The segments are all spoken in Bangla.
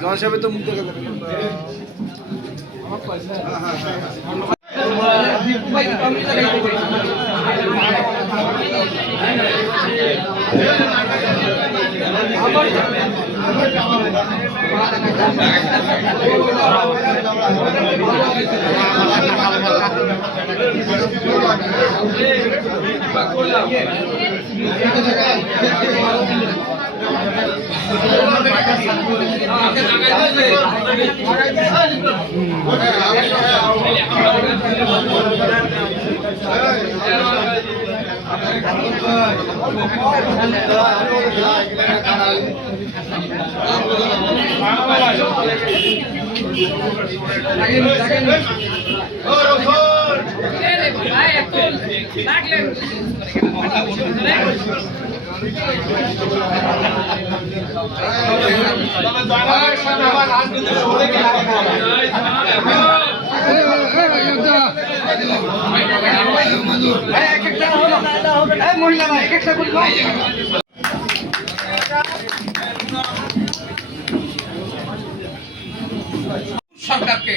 জন সাহেবের তো মুখ দেখা লাগলে সরকারকে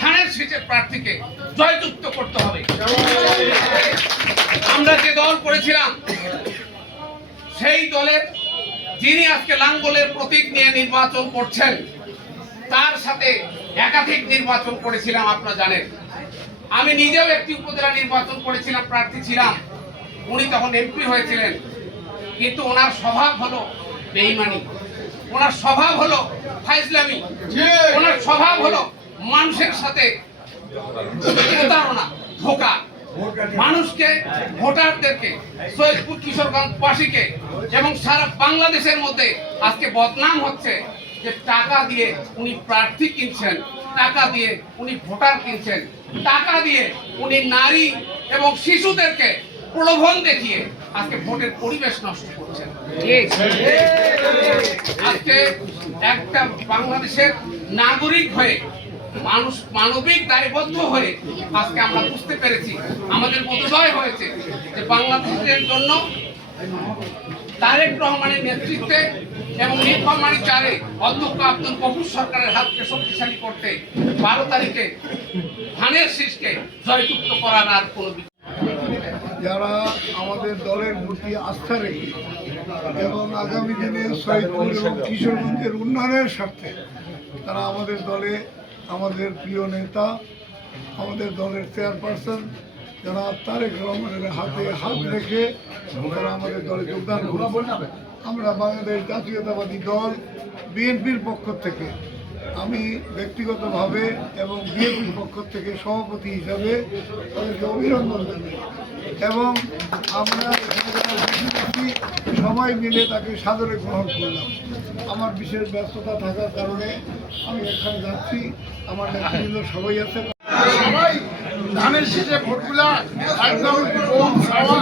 ধানের শীতের প্রার্থীকে জয়যুক্ত করতে হবে। আমরা যে দল করেছিলাম সেই দলের যিনি আজকে লাঙ্গলের প্রতীক নিয়ে নির্বাচন করছেন তার সাথে একাধিক নির্বাচন করেছিলাম আপনারা জানেন। আমি নিজেও একটি উপজেলা নির্বাচন করেছিলাম প্রার্থী ছিলাম। উনি তখন এমপি হয়েছিলেন। কিন্তু ওনার স্বভাব হলো বেইমানি। ওনার স্বভাব হলো ফাইজলামি। ওনার স্বভাব হলো মানুষের সাথে প্রতারণা ধোকা। মানুষকে, ভোটারদেরকে, সৈয়দপুর কিশোরগঞ্জবাসীকে এবং সারা বাংলাদেশের মধ্যে আজকে বদনাম হচ্ছে যে টাকা দিয়ে উনি প্রার্থী কিনছেন, টাকা দিয়ে উনি ভোটার কিনছেন, টাকা দিয়ে উনি নারী এবং শিশুদেরকে প্রলোভন দেখিয়ে আজকে ভোটের পরিবেশ নষ্ট করছেন। আজকে একটা বাংলাদেশের নাগরিক হয়ে মানুষ মানবিক দায়বদ্ধ হয়ে আজকে আমরা বুঝতে পেরেছি, আমাদের বোধোদয় হয়েছে যে বাংলাদেশের জন্য তারেক রহমানের নেতৃত্বে এবং নীলফামারী চারে অধ্যক্ষ আব্দুল গফুর সরকারের হাতকে শক্তিশালী করতে বারো তারিখে ধানের শীষকে জয়যুক্ত করার আর কোনো যারা আমাদের দলের প্রতি আস্থা রেখে এবং আগামী দিনে সৈয়দপুর এবং কিশোরগঞ্জের উন্নয়নের স্বার্থে তারা আমাদের দলে আমাদের প্রিয় নেতা, আমাদের দলের চেয়ারপারসন যারা তারেক রহমানের হাতে হাত রেখে তারা আমাদের দলে যোগদান আমরা বাংলাদেশ জাতীয়তাবাদী দল, বিএনপির পক্ষ থেকে আমি ব্যক্তিগতভাবে এবং বিএনপির পক্ষ থেকে সভাপতি হিসাবে তাদেরকে অভিনন্দন জানাই। এবং আমরা সবাই মিলে তাকে সাদরে গ্রহণ করলাম। আমার বিশেষ ব্যস্ততা থাকার কারণে আমি এখানে যাচ্ছি। আমার নেতৃবৃন্দ সবাই আছে। সবাই ধানের শেষে ভোটগুলা একদম কম খাওয়া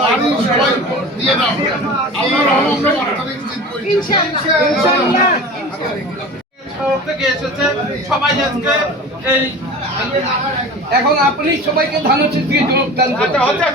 বাড়ি সবাই দিয়ে দাও। আল্লাহ রহমান থেকে এসেছে। সবাই আজকে এই এখন আপনি সবাইকে ধানের শীষ দিয়ে যোগদান করতে। হচ্ছে